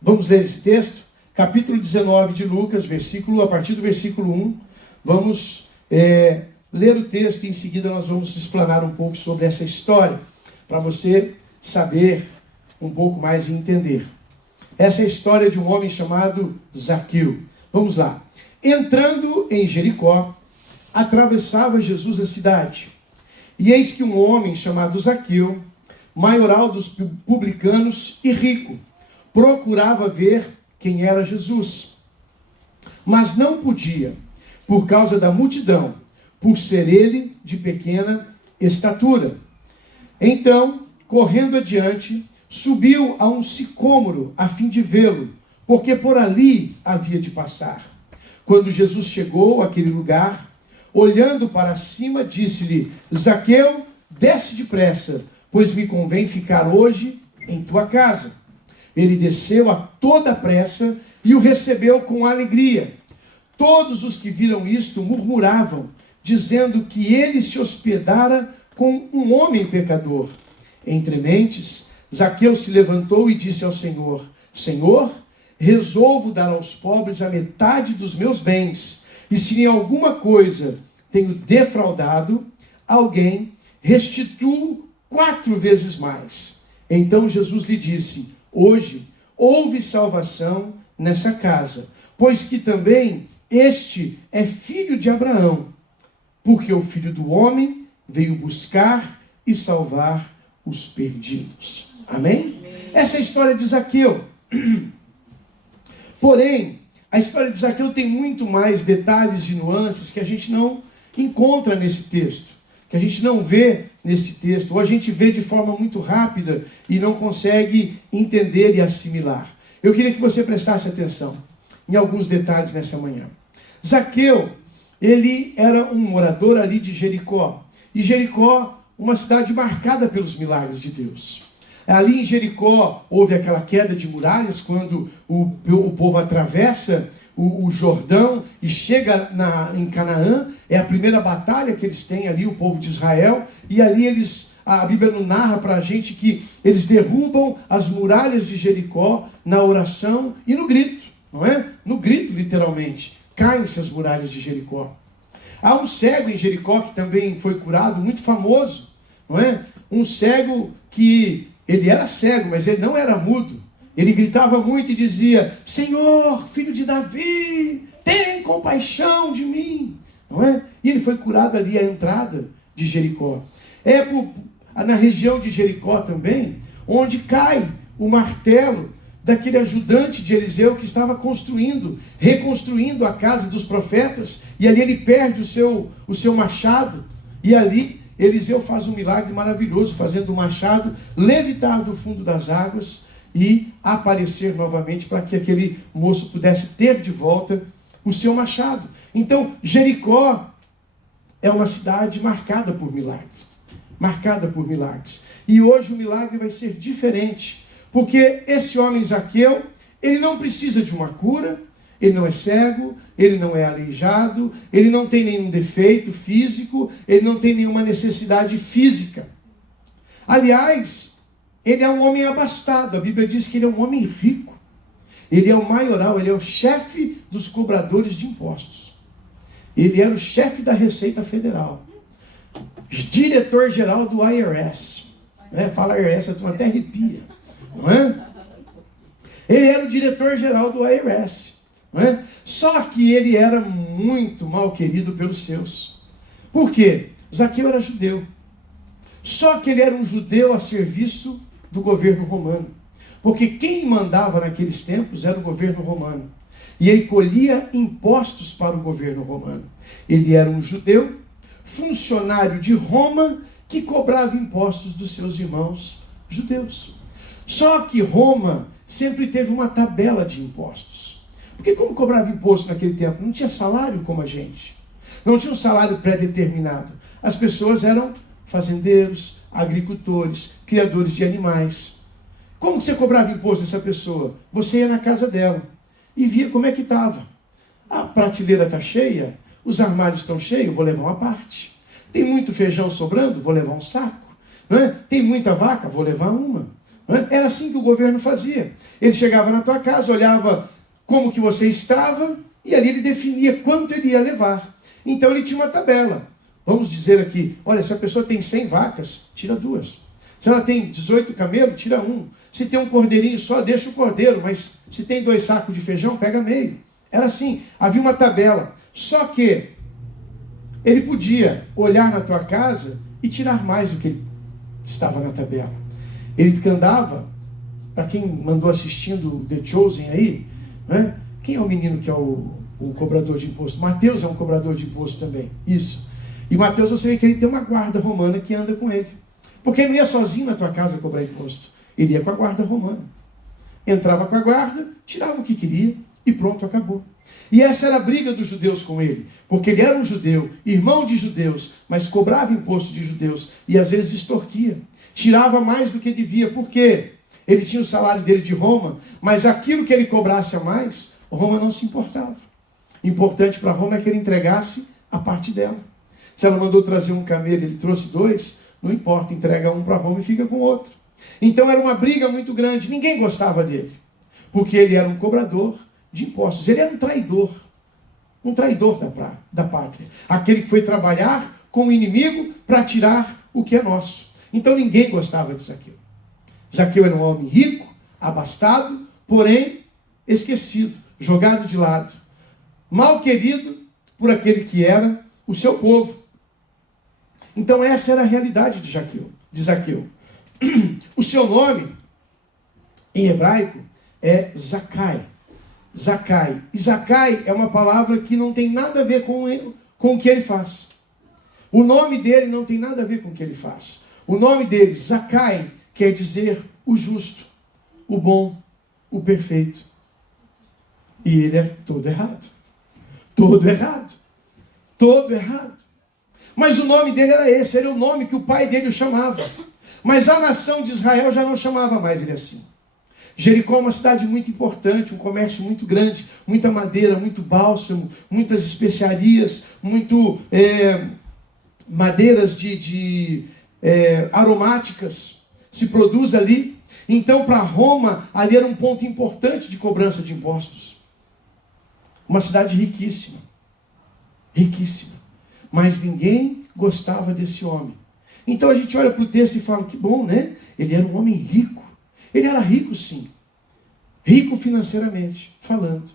Vamos ler esse texto? Capítulo 19 de Lucas, a partir do versículo 1. Vamos ler o texto e em seguida nós vamos explanar um pouco sobre essa história, para você saber um pouco mais e entender. Essa é a história de um homem chamado Zaqueu. Vamos lá. Entrando em Jericó, atravessava Jesus a cidade. E eis que um homem chamado Zaqueu, maioral dos publicanos e rico, procurava ver quem era Jesus. Mas não podia, por causa da multidão, por ser ele de pequena estatura. Então, correndo adiante, subiu a um sicômoro a fim de vê-lo, porque por ali havia de passar. Quando Jesus chegou àquele lugar, olhando para cima, disse-lhe: Zaqueu, desce depressa, pois me convém ficar hoje em tua casa. Ele desceu a toda pressa e o recebeu com alegria. Todos os que viram isto murmuravam, dizendo que ele se hospedara com um homem pecador. Entre mentes, Zaqueu se levantou e disse ao Senhor: Senhor, resolvo dar aos pobres a metade dos meus bens, e se em alguma coisa tenho defraudado alguém, restituo 4 vezes mais. Então Jesus lhe disse: hoje houve salvação nessa casa, pois que também este é filho de Abraão, porque o Filho do Homem veio buscar e salvar os perdidos. Amém? Essa é a história de Zaqueu. Porém, a história de Zaqueu tem muito mais detalhes e nuances que a gente não encontra nesse texto, que a gente não vê nesse texto, ou a gente vê de forma muito rápida e não consegue entender e assimilar. Eu queria que você prestasse atenção em alguns detalhes nessa manhã. Zaqueu, ele era um morador ali de Jericó, e Jericó, uma cidade marcada pelos milagres de Deus. Ali em Jericó houve aquela queda de muralhas quando o povo atravessa o Jordão e chega em Canaã. É a primeira batalha que eles têm ali, o povo de Israel, e ali a Bíblia não narra para a gente que eles derrubam as muralhas de Jericó na oração e no grito, não é? No grito, literalmente, caem-se as muralhas de Jericó. Há um cego em Jericó que também foi curado, muito famoso, não é? Um cego que ele era cego, mas ele não era mudo. Ele gritava muito e dizia: Senhor, filho de Davi, tem compaixão de mim. Não é? E ele foi curado ali à entrada de Jericó. Na região de Jericó também, onde cai o martelo daquele ajudante de Eliseu que estava reconstruindo a casa dos profetas, e ali ele perde o seu machado, e ali Eliseu faz um milagre maravilhoso, fazendo o machado levitar do fundo das águas e aparecer novamente para que aquele moço pudesse ter de volta o seu machado. Então, Jericó é uma cidade marcada por milagres. Marcada por milagres. E hoje o milagre vai ser diferente, porque esse homem Zaqueu, ele não precisa de uma cura, ele não é cego, ele não é aleijado, ele não tem nenhum defeito físico, ele não tem nenhuma necessidade física. Aliás, ele é um homem abastado. A Bíblia diz que ele é um homem rico. Ele é o maioral, ele é o chefe dos cobradores de impostos. Ele era o chefe da Receita Federal. Diretor-geral do IRS. Fala IRS, a turma até arrepia. Não é? Ele era o diretor-geral do IRS. Não é? Só que ele era muito mal querido pelos seus. Por quê? Zaqueu era judeu. Só que ele era um judeu a serviço do governo romano. Porque quem mandava naqueles tempos era o governo romano. E ele colhia impostos para o governo romano. Ele era um judeu, funcionário de Roma, que cobrava impostos dos seus irmãos judeus. Só que Roma sempre teve uma tabela de impostos. Porque como cobrava imposto naquele tempo? Não tinha salário como a gente. Não tinha um salário pré-determinado. As pessoas eram fazendeiros, agricultores, criadores de animais. Como que você cobrava imposto dessa pessoa? Você ia na casa dela e via como é que estava. A prateleira está cheia, os armários estão cheios, vou levar uma parte. Tem muito feijão sobrando? Vou levar um saco. Não é? Tem muita vaca? Vou levar uma. Era assim que o governo fazia. Ele chegava na tua casa, olhava como que você estava, e ali ele definia quanto ele ia levar. Então ele tinha uma tabela. Vamos dizer aqui, olha, se a pessoa tem 100 vacas, tira 2. Se ela tem 18 camelos, tira 1. Se tem um cordeirinho só, deixa o cordeiro, mas se tem 2 sacos de feijão, pega meio. Era assim, havia uma tabela. Só que ele podia olhar na tua casa e tirar mais do que ele estava na tabela. Ele andava, para quem mandou assistindo The Chosen aí, né? Quem é o menino que é o cobrador de imposto? Mateus é um cobrador de imposto também, isso. E Mateus, você vê que ele tem uma guarda romana que anda com ele. Porque ele não ia sozinho na tua casa cobrar imposto. Ele ia com a guarda romana. Entrava com a guarda, tirava o que queria e pronto, acabou. E essa era a briga dos judeus com ele. Porque ele era um judeu, irmão de judeus, mas cobrava imposto de judeus e às vezes extorquia. Tirava mais do que devia. Por quê? Ele tinha o salário dele de Roma, mas aquilo que ele cobrasse a mais, Roma não se importava. Importante para Roma é que ele entregasse a parte dela. Se ela mandou trazer um camelo, ele trouxe 2, não importa, entrega um para Roma e fica com o outro. Então era uma briga muito grande, ninguém gostava dele, porque ele era um cobrador de impostos, ele era um traidor da pátria, aquele que foi trabalhar com o inimigo para tirar o que é nosso. Então ninguém gostava de Zaqueu. Zaqueu era um homem rico, abastado, porém esquecido, jogado de lado, mal querido por aquele que era o seu povo. Então essa era a realidade de Zaqueu. O seu nome, em hebraico, é Zacai. Zacai. E Zacai é uma palavra que não tem nada a ver com o que ele faz. O nome dele não tem nada a ver com o que ele faz. O nome dele, Zacai, quer dizer o justo, o bom, o perfeito. E ele é todo errado. Todo errado. Todo errado. Mas o nome dele era esse, era o nome que o pai dele o chamava. Mas a nação de Israel já não chamava mais ele assim. Jericó é uma cidade muito importante, um comércio muito grande, muita madeira, muito bálsamo, muitas especiarias, madeiras aromáticas se produz ali. Então, para Roma, ali era um ponto importante de cobrança de impostos. Uma cidade riquíssima. Riquíssima. Mas ninguém gostava desse homem. Então a gente olha para o texto e fala, que bom, né? Ele era um homem rico. Ele era rico, sim. Rico financeiramente, falando.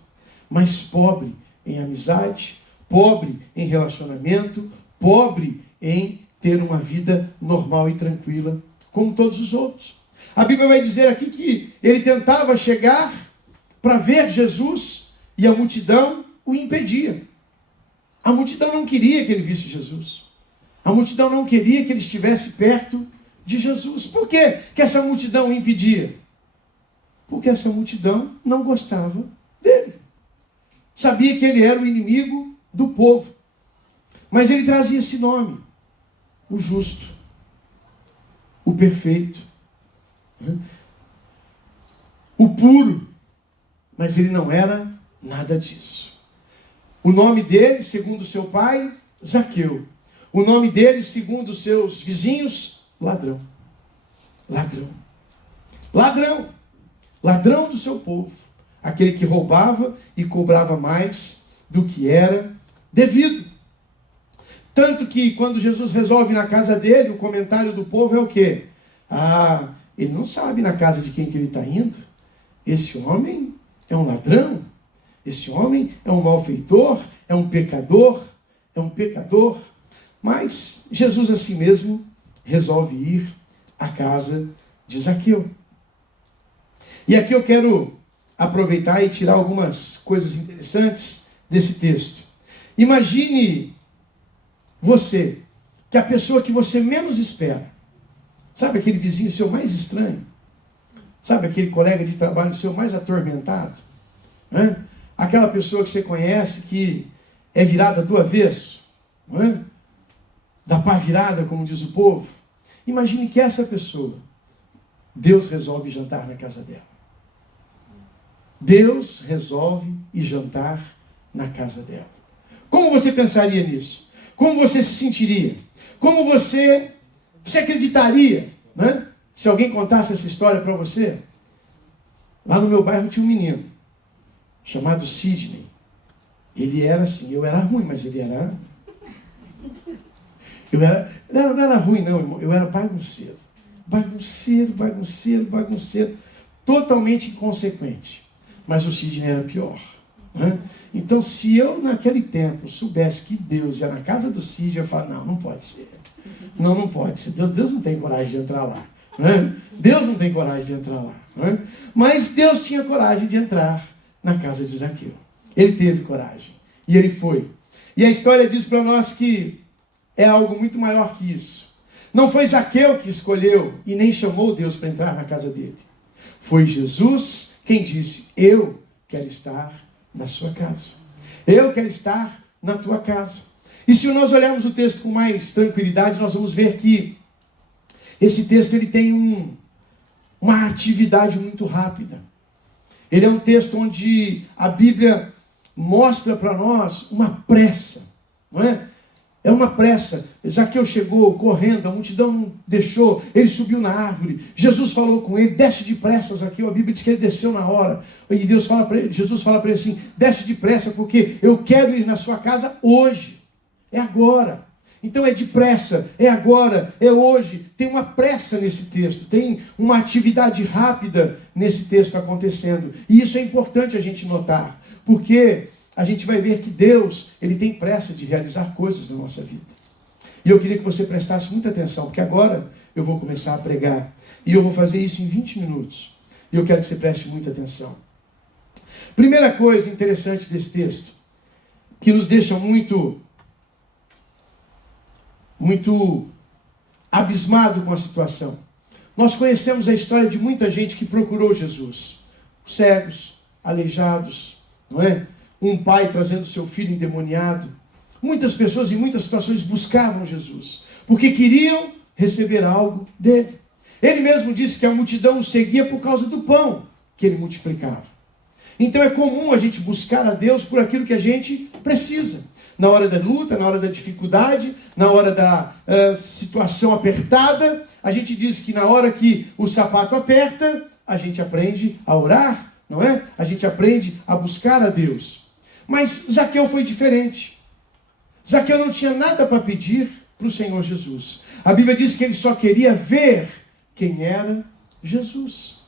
Mas pobre em amizade, pobre em relacionamento, pobre em ter uma vida normal e tranquila, como todos os outros. A Bíblia vai dizer aqui que ele tentava chegar para ver Jesus e a multidão o impedia. A multidão não queria que ele visse Jesus. A multidão não queria que ele estivesse perto de Jesus. Por que essa multidão o impedia? Porque essa multidão não gostava dele. Sabia que ele era o inimigo do povo. Mas ele trazia esse nome. O justo. O perfeito. O puro. Mas ele não era nada disso. O nome dele, segundo seu pai, Zaqueu. O nome dele, segundo os seus vizinhos, ladrão. Ladrão. Ladrão. Ladrão do seu povo. Aquele que roubava e cobrava mais do que era devido. Tanto que quando Jesus resolve ir na casa dele, o comentário do povo é o quê? Ah, ele não sabe na casa de quem que ele está indo. Esse homem é um ladrão. Esse homem é um malfeitor, é um pecador, Mas Jesus assim mesmo resolve ir à casa de Zaqueu. E aqui eu quero aproveitar e tirar algumas coisas interessantes desse texto. Imagine você, que é a pessoa que você menos espera. Sabe aquele vizinho seu mais estranho? Sabe aquele colega de trabalho seu mais atormentado? Aquela pessoa que você conhece que é virada do avesso, da pá virada, como diz o povo. Imagine que essa pessoa, Deus resolve jantar na casa dela. Deus resolve ir jantar na casa dela. Como você pensaria nisso? Como você se sentiria? Como você acreditaria, Se alguém contasse essa história para você, lá no meu bairro tinha um menino chamado Sidney. Ele era assim, eu era ruim, mas ele era... Não era ruim não, irmão, eu era bagunceiro. Bagunceiro. Totalmente inconsequente. Mas o Sidney era pior. Né? Então, se eu naquele tempo soubesse que Deus ia na casa do Sidney, eu falava, não pode ser. Não pode ser. Deus não tem coragem de entrar lá. Né? Deus não tem coragem de entrar lá. Né? Mas Deus tinha coragem de entrar na casa de Zaqueu. Ele teve coragem. E ele foi. E a história diz para nós que é algo muito maior que isso. Não foi Zaqueu que escolheu e nem chamou Deus para entrar na casa dele. Foi Jesus quem disse, eu quero estar na sua casa. Eu quero estar na tua casa. E se nós olharmos o texto com mais tranquilidade, nós vamos ver que esse texto ele tem uma atividade muito rápida. Ele é um texto onde a Bíblia mostra para nós uma pressa, não é? É uma pressa. Zaqueu chegou correndo, a multidão não deixou, ele subiu na árvore. Jesus falou com ele, desce depressa, Zaqueu. A Bíblia diz que ele desceu na hora. E Jesus fala para ele assim, desce depressa, porque eu quero ir na sua casa hoje. É agora. Então é depressa, é agora, é hoje. Tem uma pressa nesse texto, tem uma atividade rápida nesse texto acontecendo. E isso é importante a gente notar, porque a gente vai ver que Deus, ele tem pressa de realizar coisas na nossa vida. E eu queria que você prestasse muita atenção, porque agora eu vou começar a pregar. E eu vou fazer isso em 20 minutos. E eu quero que você preste muita atenção. Primeira coisa interessante desse texto, que nos deixa muito abismado com a situação. Nós conhecemos a história de muita gente que procurou Jesus. Cegos, aleijados, não é? Um pai trazendo seu filho endemoniado. Muitas pessoas em muitas situações buscavam Jesus, porque queriam receber algo dele. Ele mesmo disse que a multidão o seguia por causa do pão que ele multiplicava. Então é comum a gente buscar a Deus por aquilo que a gente precisa. Na hora da luta, na hora da dificuldade, na hora da situação apertada, a gente diz que na hora que o sapato aperta, a gente aprende a orar, não é? A gente aprende a buscar a Deus. Mas Zaqueu foi diferente. Zaqueu não tinha nada para pedir para o Senhor Jesus. A Bíblia diz que ele só queria ver quem era Jesus.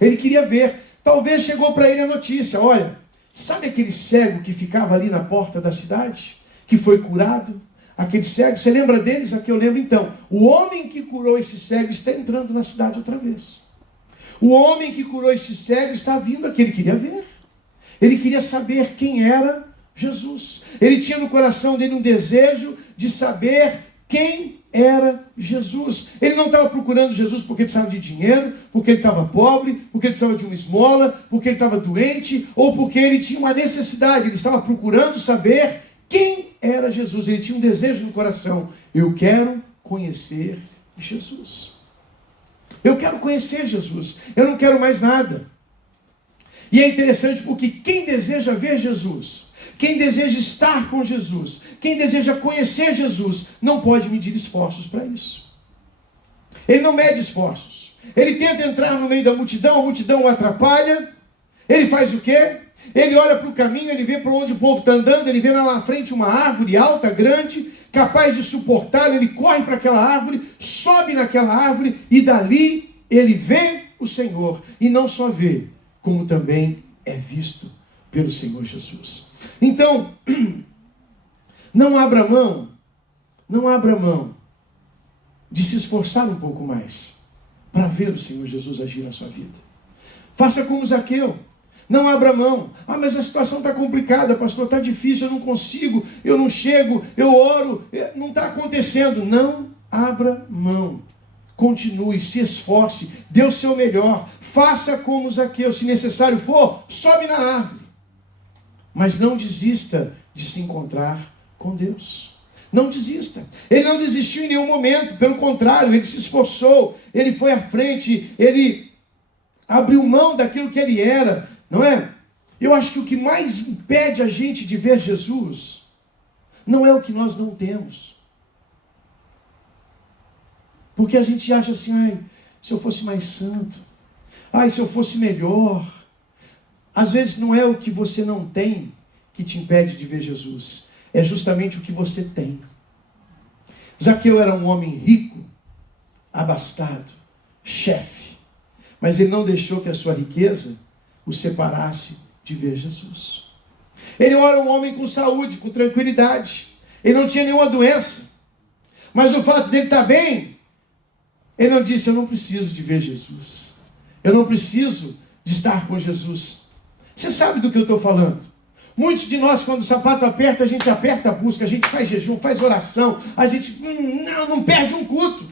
Ele queria ver. Talvez chegou para ele a notícia, olha, sabe aquele cego que ficava ali na porta da cidade? Que foi curado? Aquele cego, você lembra deles? Aqui eu lembro então. O homem que curou esse cego está entrando na cidade outra vez. O homem que curou esse cego está vindo aqui, ele queria ver. Ele queria saber quem era Jesus. Ele tinha no coração dele um desejo de saber quem era Jesus. Ele não estava procurando Jesus porque ele precisava de dinheiro, porque ele estava pobre, porque ele precisava de uma esmola, porque ele estava doente, ou porque ele tinha uma necessidade. Ele estava procurando saber quem era Jesus. Ele tinha um desejo no coração. Eu quero conhecer Jesus. Eu quero conhecer Jesus. Eu não quero mais nada. E é interessante porque quem deseja ver Jesus, quem deseja estar com Jesus, quem deseja conhecer Jesus, não pode medir esforços para isso. Ele não mede esforços. Ele tenta entrar no meio da multidão, a multidão o atrapalha. Ele faz o quê? Ele olha para o caminho, ele vê para onde o povo está andando, ele vê lá na frente uma árvore alta, grande, capaz de suportar, ele corre para aquela árvore, sobe naquela árvore e dali ele vê o Senhor. E não só vê, como também é visto pelo Senhor Jesus. Então, não abra mão de se esforçar um pouco mais para ver o Senhor Jesus agir na sua vida. Faça como Zaqueu. Não abra mão. Ah, mas a situação está complicada, pastor, está difícil, eu não consigo, eu não chego, eu oro, não está acontecendo. Não abra mão. Continue, se esforce, dê o seu melhor, faça como Zaqueu, se necessário for, sobe na árvore. Mas não desista de se encontrar com Deus. Não desista. Ele não desistiu em nenhum momento, pelo contrário, ele se esforçou, ele foi à frente, ele abriu mão daquilo que ele era, não é? Eu acho que o que mais impede a gente de ver Jesus não é o que nós não temos. Porque a gente acha assim, ai, se eu fosse mais santo. Ai, se eu fosse melhor. Às vezes não é o que você não tem que te impede de ver Jesus. É justamente o que você tem. Zaqueu era um homem rico, abastado, chefe. Mas ele não deixou que a sua riqueza o separasse de ver Jesus. Ele era um homem com saúde, com tranquilidade. Ele não tinha nenhuma doença. Mas o fato dele estar bem, ele não disse, eu não preciso de ver Jesus. Eu não preciso de estar com Jesus. Você sabe do que eu estou falando? Muitos de nós, quando o sapato aperta, a gente aperta a busca, a gente faz jejum, faz oração, a gente não perde um culto.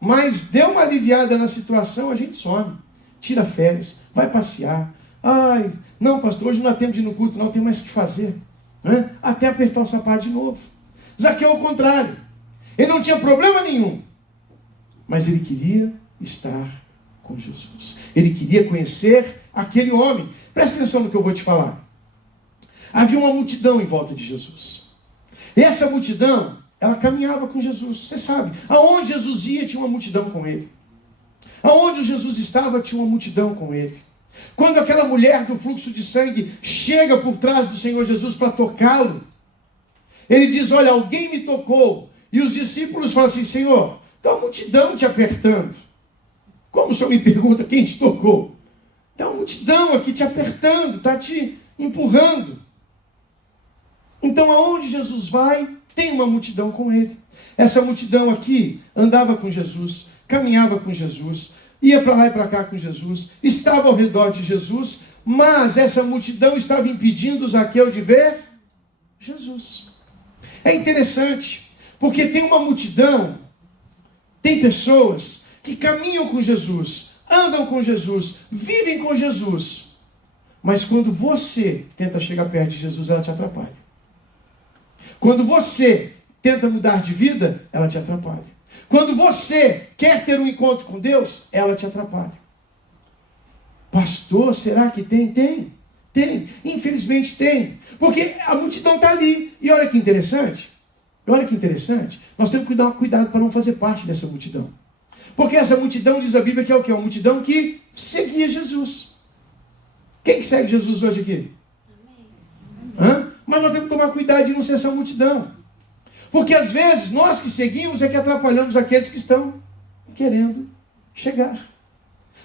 Mas deu uma aliviada na situação, a gente some, tira férias, vai passear. Ai, não pastor, hoje não há tempo de ir no culto, não tem mais o que fazer. Né? Até apertar o sapato de novo. Zaqueu ao contrário. Ele não tinha problema nenhum. Mas ele queria estar com Jesus. Ele queria conhecer aquele homem. Presta atenção no que eu vou te falar. Havia uma multidão em volta de Jesus. E essa multidão, ela caminhava com Jesus. Você sabe, aonde Jesus ia, tinha uma multidão com ele. Aonde Jesus estava, tinha uma multidão com ele. Quando aquela mulher do fluxo de sangue chega por trás do Senhor Jesus para tocá-lo, ele diz, olha, alguém me tocou. E os discípulos falam assim, Senhor, está uma multidão te apertando. Como o Senhor me pergunta quem te tocou? Está uma multidão aqui te apertando, está te empurrando. Então, aonde Jesus vai, tem uma multidão com ele. Essa multidão aqui andava com Jesus, caminhava com Jesus, ia para lá e para cá com Jesus, estava ao redor de Jesus, mas essa multidão estava impedindo Zaqueu de ver Jesus. É interessante, porque tem uma multidão, tem pessoas que caminham com Jesus, andam com Jesus, vivem com Jesus, mas quando você tenta chegar perto de Jesus, ela te atrapalha. Quando você tenta mudar de vida, ela te atrapalha. Quando você quer ter um encontro com Deus, ela te atrapalha. Pastor, será que tem? Tem. Infelizmente tem. Porque a multidão está ali. E olha que interessante. Nós temos que dar cuidado para não fazer parte dessa multidão. Porque essa multidão, diz a Bíblia, que é o quê? Uma multidão que seguia Jesus. Quem que segue Jesus hoje aqui? Hã? Mas nós temos que tomar cuidado de não ser essa multidão. Porque às vezes nós que seguimos é que atrapalhamos aqueles que estão querendo chegar.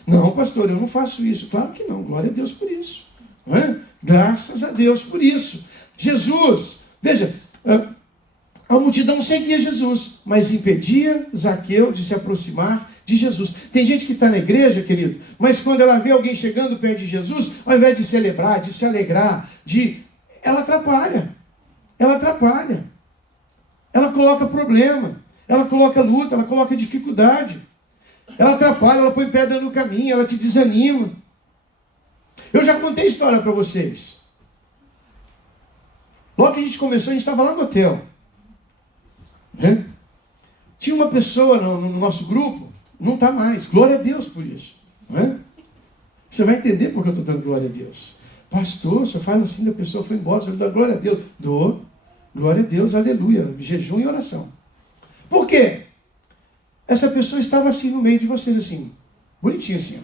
Não, pastor, eu não faço isso. Claro que não. Glória a Deus por isso. Não é? Graças a Deus por isso. Jesus, veja, a multidão seguia Jesus, mas impedia Zaqueu de se aproximar de Jesus. Tem gente que está na igreja, querido, mas quando ela vê alguém chegando perto de Jesus, ao invés de celebrar, de se alegrar, ela atrapalha. Ela coloca problema, ela coloca luta, ela coloca dificuldade. Ela atrapalha, ela põe pedra no caminho, ela te desanima. Eu já contei a história para vocês. Logo que a gente começou, a gente estava lá no hotel. Né? Tinha uma pessoa no nosso grupo, não está mais. Glória a Deus por isso. Né? Você vai entender por que eu estou dando glória a Deus. Pastor, o senhor fala assim, a pessoa foi embora, o senhor dá glória a Deus. Dou. Glória a Deus, aleluia. Jejum e oração. Por quê? Essa pessoa estava assim no meio de vocês, assim, bonitinha assim.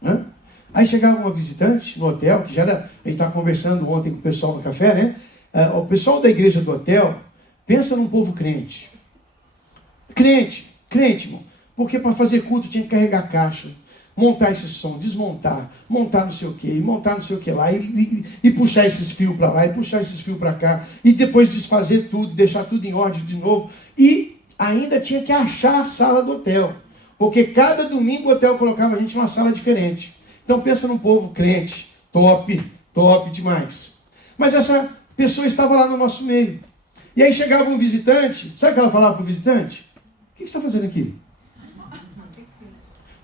Né? Aí chegava uma visitante no hotel, que já era, a gente estava conversando ontem com o pessoal no café, né? O pessoal da igreja do hotel, pensa num povo crente. Crente, irmão. Porque para fazer culto tinha que carregar caixa, montar esse som, desmontar, montar não sei o que, montar não sei o que lá, e puxar esses fios para lá, e puxar esses fios para cá, e depois desfazer tudo, deixar tudo em ordem de novo, e ainda tinha que achar a sala do hotel, porque cada domingo o hotel colocava a gente numa sala diferente. Então pensa num povo crente, top demais. Mas essa pessoa estava lá no nosso meio, e aí chegava um visitante, sabe o que ela falava para o visitante? O que você está fazendo aqui?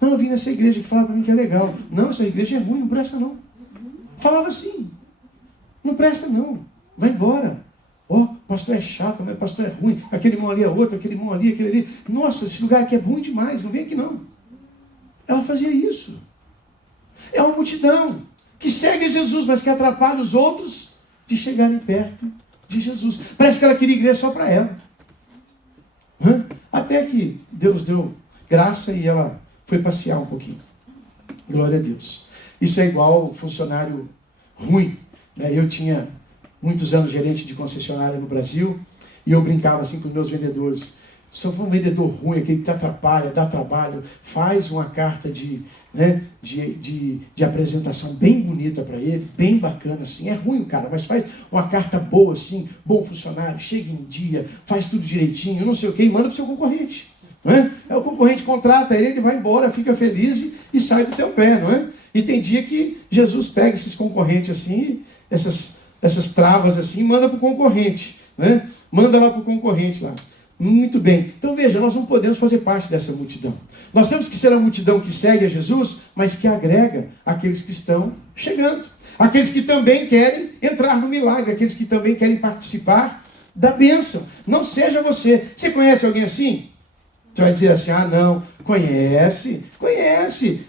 Não, eu vim nessa igreja que falava para mim que é legal. Não, essa igreja é ruim, não presta não. Falava assim, não presta não, vai embora. Ó, pastor é chato, mas pastor é ruim. Aquele irmão ali é outro, aquele irmão ali, aquele ali. Nossa, esse lugar aqui é bom demais, não vem aqui não. Ela fazia isso. É uma multidão que segue Jesus, mas que atrapalha os outros de chegarem perto de Jesus. Parece que ela queria igreja só para ela. Até que Deus deu graça e ela foi passear um pouquinho. Glória a Deus. Isso é igual funcionário ruim, né? Eu tinha muitos anos gerente de concessionária no Brasil e eu brincava assim com os meus vendedores. Se eu for um vendedor ruim, aquele que te atrapalha, dá trabalho, faz uma carta de apresentação bem bonita para ele, bem bacana assim. É ruim o cara, mas faz uma carta boa assim, bom funcionário, chega em dia, faz tudo direitinho, não sei o que, e manda para o seu concorrente. Não é? O concorrente contrata ele vai embora, fica feliz e sai do teu pé, não é? E tem dia que Jesus pega esses concorrentes assim, essas travas assim, e manda para o concorrente, né? Manda lá para o concorrente lá. Muito bem. Então veja, nós não podemos fazer parte dessa multidão. Nós temos que ser a multidão que segue a Jesus, mas que agrega aqueles que estão chegando. Aqueles que também querem entrar no milagre, aqueles que também querem participar da bênção. Não seja você. Você conhece alguém assim? Você vai dizer assim, ah não, conhece.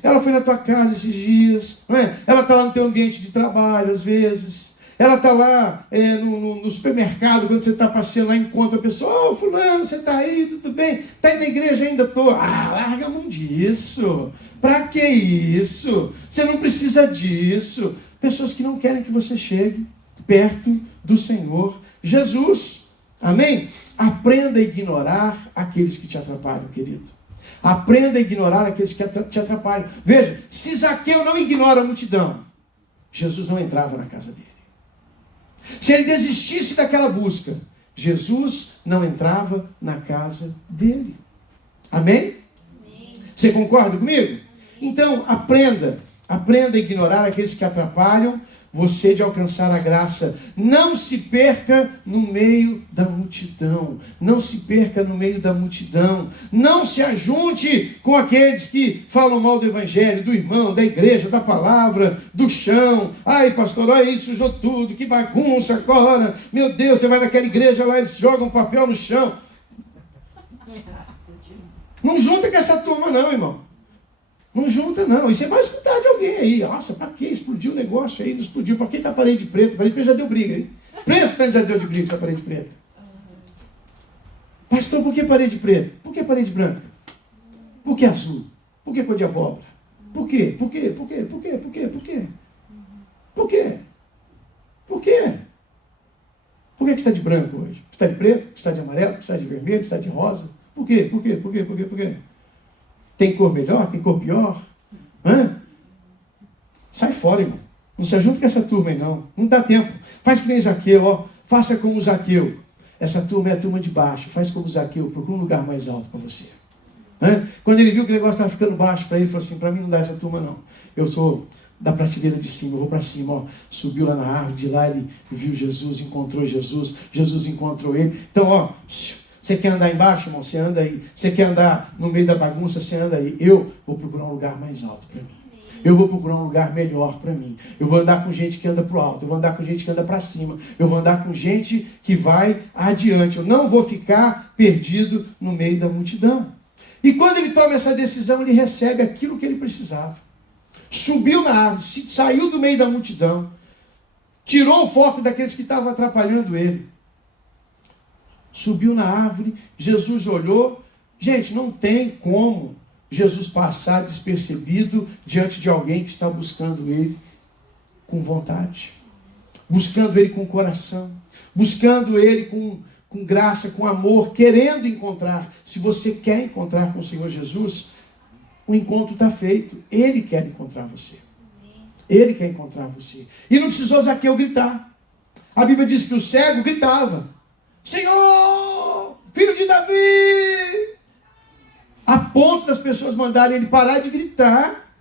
Ela foi na tua casa esses dias, não é? Ela está lá no teu ambiente de trabalho às vezes. Ela está lá no supermercado, quando você está passeando lá, encontra a pessoa, ô fulano, você está aí, tudo bem? Está aí na igreja ainda? Estou. Ah, larga a mão disso. Para que isso? Você não precisa disso. Pessoas que não querem que você chegue perto do Senhor Jesus. Amém? Aprenda a ignorar aqueles que te atrapalham, querido. Aprenda a ignorar aqueles que te atrapalham. Veja, se Zaqueu não ignora a multidão, Jesus não entrava na casa dele. Se ele desistisse daquela busca, Jesus não entrava na casa dele. Amém? Amém. Você concorda comigo? Então, aprenda a ignorar aqueles que atrapalham você de alcançar a graça. Não se perca no meio da multidão. Não se perca no meio da multidão. Não se ajunte com aqueles que falam mal do evangelho, do irmão, da igreja, da palavra, do chão. Ai, pastor, olha isso, sujou tudo, que bagunça agora. Meu Deus, você vai naquela igreja lá, eles jogam papel no chão. Não junta com essa turma não, irmão. Não junta, não. E você vai escutar de alguém aí. Nossa, para que explodiu o negócio aí? Não explodiu. Para que tá a parede preta? A parede preta já deu briga, hein? Preço tanto já deu de briga essa parede preta. Pastor, por que parede preta? Por que parede branca? Por que azul? Por que cor de abóbora? Por quê? Por quê? Por quê? Por quê? Por quê? Por quê? Por quê? Por quê? Por que está de branco hoje? Está de preto? Está de amarelo? Está de vermelho? Está de rosa? Por quê? Por quê? Por quê? Por quê? Por quê? Tem cor melhor? Tem cor pior? Hã? Sai fora, irmão. Não se ajunta com essa turma aí, não. Não dá tempo. Faz que nem Zaqueu, ó. Faça como Zaqueu. Essa turma é a turma de baixo. Faz como Zaqueu. Procura um lugar mais alto para você. Hã? Quando ele viu que o negócio estava ficando baixo para ele, falou assim, para mim não dá essa turma, não. Eu sou da prateleira de cima, eu vou para cima, ó. Subiu lá na árvore, de lá ele viu Jesus, encontrou Jesus. Jesus encontrou ele. Então, ó... Você quer andar embaixo, irmão? Você anda aí. Você quer andar no meio da bagunça? Você anda aí. Eu vou procurar um lugar mais alto para mim. Eu vou procurar um lugar melhor para mim. Eu vou andar com gente que anda para o alto. Eu vou andar com gente que anda para cima. Eu vou andar com gente que vai adiante. Eu não vou ficar perdido no meio da multidão. E quando ele toma essa decisão, ele recebe aquilo que ele precisava. Subiu na árvore, saiu do meio da multidão. Tirou o foco daqueles que estavam atrapalhando ele. Subiu na árvore, Jesus olhou. Gente, não tem como Jesus passar despercebido diante de alguém que está buscando ele com vontade, buscando ele com coração, buscando ele com graça, com amor, querendo encontrar. Se você quer encontrar com o Senhor Jesus, o encontro está feito. Ele quer encontrar você. Ele quer encontrar você. E não precisou Zaqueu gritar. A Bíblia diz que o cego gritava: Senhor, filho de Davi! A ponto das pessoas mandarem ele parar de gritar.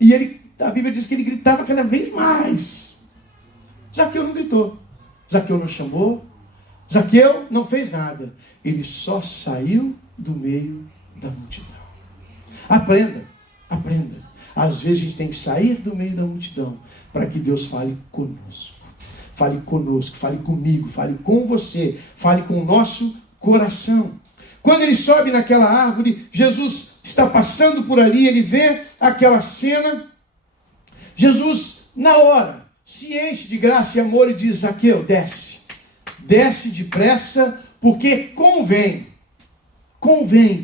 E a Bíblia diz que ele gritava cada vez mais. Zaqueu não gritou. Zaqueu não chamou. Zaqueu não fez nada. Ele só saiu do meio da multidão. Aprenda. Às vezes a gente tem que sair do meio da multidão para que Deus fale conosco. Fale conosco, fale comigo, fale com você, fale com o nosso coração. Quando ele sobe naquela árvore, Jesus está passando por ali, ele vê aquela cena. Jesus, na hora, se enche de graça e amor e diz: Zaqueu, desce. Desce depressa, porque convém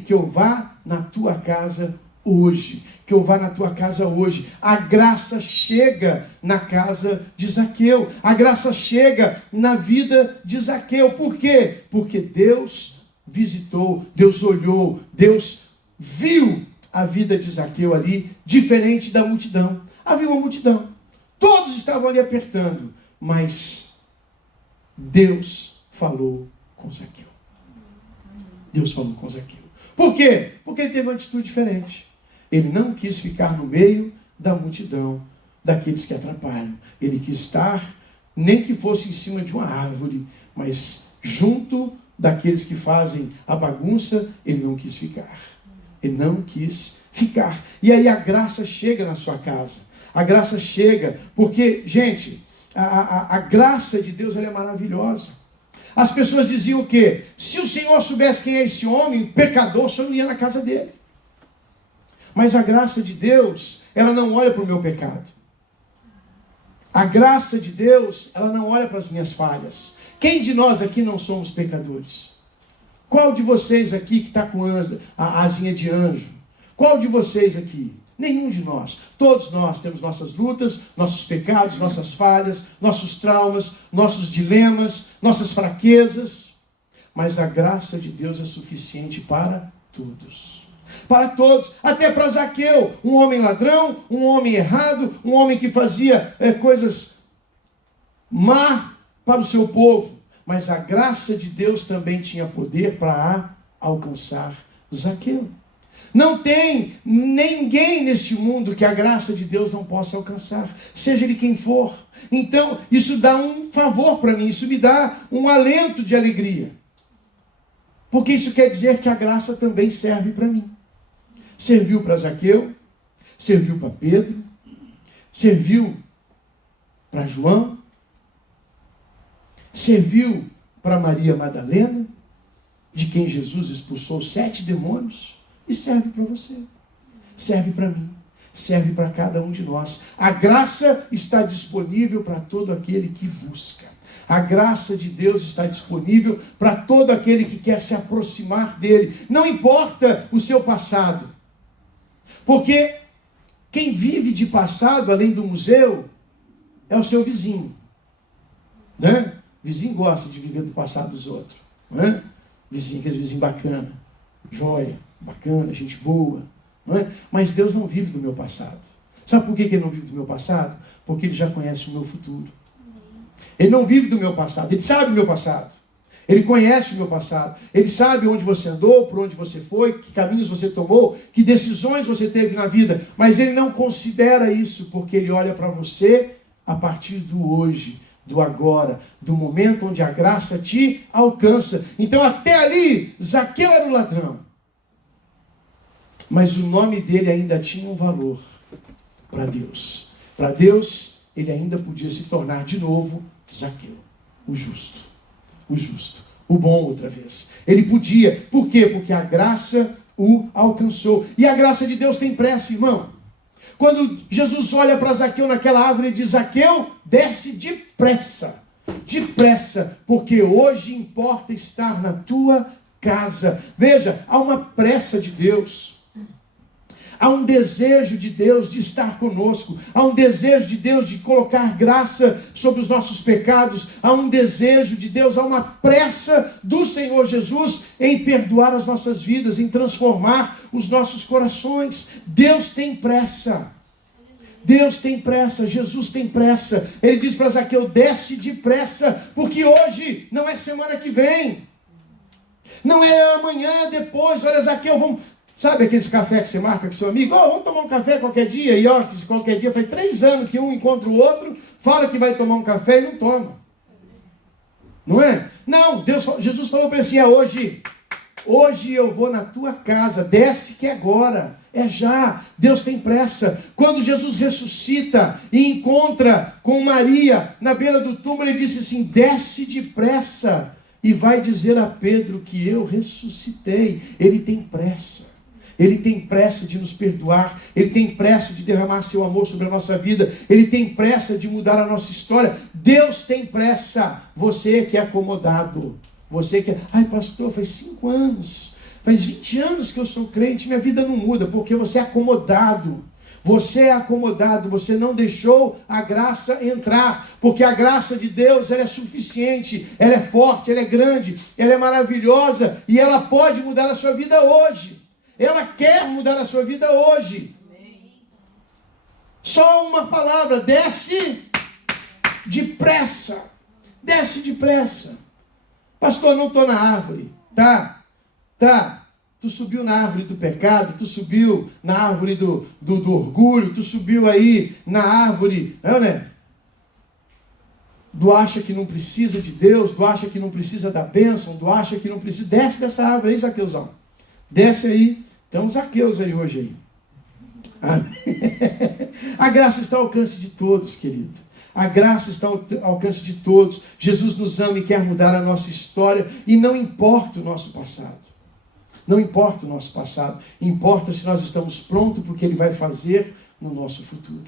que eu vá na tua casa hoje, que eu vá na tua casa hoje. A graça chega na casa de Zaqueu. A graça chega na vida de Zaqueu. Por quê? Porque Deus visitou, Deus olhou, Deus viu a vida de Zaqueu ali, diferente da multidão. Havia uma multidão. Todos estavam ali apertando, mas Deus falou com Zaqueu. Deus falou com Zaqueu. Por quê? Porque ele teve uma atitude diferente. Ele não quis ficar no meio da multidão, daqueles que atrapalham. Ele quis estar, nem que fosse em cima de uma árvore, mas junto daqueles que fazem a bagunça, ele não quis ficar. Ele não quis ficar. E aí a graça chega na sua casa. A graça chega, porque, gente, a graça de Deus ela é maravilhosa. As pessoas diziam o quê? Se o Senhor soubesse quem é esse homem, pecador, o Senhor não ia na casa dele. Mas a graça de Deus, ela não olha para o meu pecado. A graça de Deus, ela não olha para as minhas falhas. Quem de nós aqui não somos pecadores? Qual de vocês aqui que está com a asinha de anjo? Qual de vocês aqui? Nenhum de nós. Todos nós temos nossas lutas, nossos pecados, nossas falhas, nossos traumas, nossos dilemas, nossas fraquezas. Mas a graça de Deus é suficiente para todos. Para todos, até para Zaqueu, um homem ladrão, um homem errado, um homem que fazia coisas má para o seu povo. Mas a graça de Deus também tinha poder para alcançar Zaqueu. Não tem ninguém neste mundo que a graça de Deus não possa alcançar, seja ele quem for. Então, isso dá um favor para mim, isso me dá um alento de alegria. Porque isso quer dizer que a graça também serve para mim. Serviu para Zaqueu, serviu para Pedro, serviu para João, serviu para Maria Madalena, de quem Jesus expulsou 7 demônios, e serve para você, serve para mim, serve para cada um de nós. A graça está disponível para todo aquele que busca. A graça de Deus está disponível para todo aquele que quer se aproximar dele. Não importa o seu passado, porque quem vive de passado, além do museu, é o seu vizinho, né? Vizinho gosta de viver do passado dos outros, né? Vizinho, aquele vizinho bacana, joia, bacana, gente boa, não é? Mas Deus não vive do meu passado. Sabe por que Ele não vive do meu passado? Porque Ele já conhece o meu futuro. Ele não vive do meu passado, Ele sabe o meu passado. Ele conhece o meu passado. Ele sabe onde você andou, por onde você foi, que caminhos você tomou, que decisões você teve na vida. Mas Ele não considera isso, porque Ele olha para você a partir do hoje, do agora, do momento onde a graça te alcança. Então até ali, Zaqueu era o ladrão. Mas o nome dele ainda tinha um valor para Deus. Para Deus, ele ainda podia se tornar de novo Zaqueu, o justo. O justo, o bom outra vez. Ele podia. Por quê? Porque a graça o alcançou. E a graça de Deus tem pressa, irmão. Quando Jesus olha para Zaqueu naquela árvore e diz: Zaqueu, desce depressa, porque hoje importa estar na tua casa. Veja, há uma pressa de Deus. Há um desejo de Deus de estar conosco. Há um desejo de Deus de colocar graça sobre os nossos pecados. Há um desejo de Deus, há uma pressa do Senhor Jesus em perdoar as nossas vidas, em transformar os nossos corações. Deus tem pressa. Deus tem pressa, Jesus tem pressa. Ele diz para Zaqueu: desce depressa, porque hoje não é semana que vem. Não é amanhã, depois. Olha, Zaqueu, vamos... Sabe aqueles cafés que você marca com seu amigo? Vamos tomar um café qualquer dia. E ó, qualquer dia faz 3 anos que um encontra o outro, fala que vai tomar um café e não toma. Não é? Não, Jesus falou para ele assim: é hoje. Hoje eu vou na tua casa. Desce que é agora. É já. Deus tem pressa. Quando Jesus ressuscita e encontra com Maria na beira do túmulo, ele disse assim: desce depressa e vai dizer a Pedro que eu ressuscitei. Ele tem pressa. Ele tem pressa de nos perdoar. Ele tem pressa de derramar seu amor sobre a nossa vida. Ele tem pressa de mudar a nossa história. Deus tem pressa. Você que é acomodado. Você que é... Ai, pastor, faz 5 anos. Faz 20 anos que eu sou crente, minha vida não muda, porque você é acomodado. Você é acomodado, você não deixou a graça entrar, porque a graça de Deus, ela é suficiente, ela é forte, ela é grande, ela é maravilhosa, e ela pode mudar a sua vida hoje. Ela quer mudar a sua vida hoje. Só uma palavra: desce depressa. Desce depressa. Pastor, não estou na árvore. Tá. Tu subiu na árvore do pecado, tu subiu na árvore do orgulho, tu subiu aí na árvore, né? Do acha que não precisa de Deus, do acha que não precisa da bênção, do acha que não precisa. Desce dessa árvore aí, Zaqueuzão. Desce aí. Tem uns Zaqueus aí hoje aí. A graça está ao alcance de todos, querido. A graça está ao alcance de todos. Jesus nos ama e quer mudar a nossa história, e não importa o nosso passado. Não importa o nosso passado, importa se nós estamos prontos para o que Ele vai fazer no nosso futuro.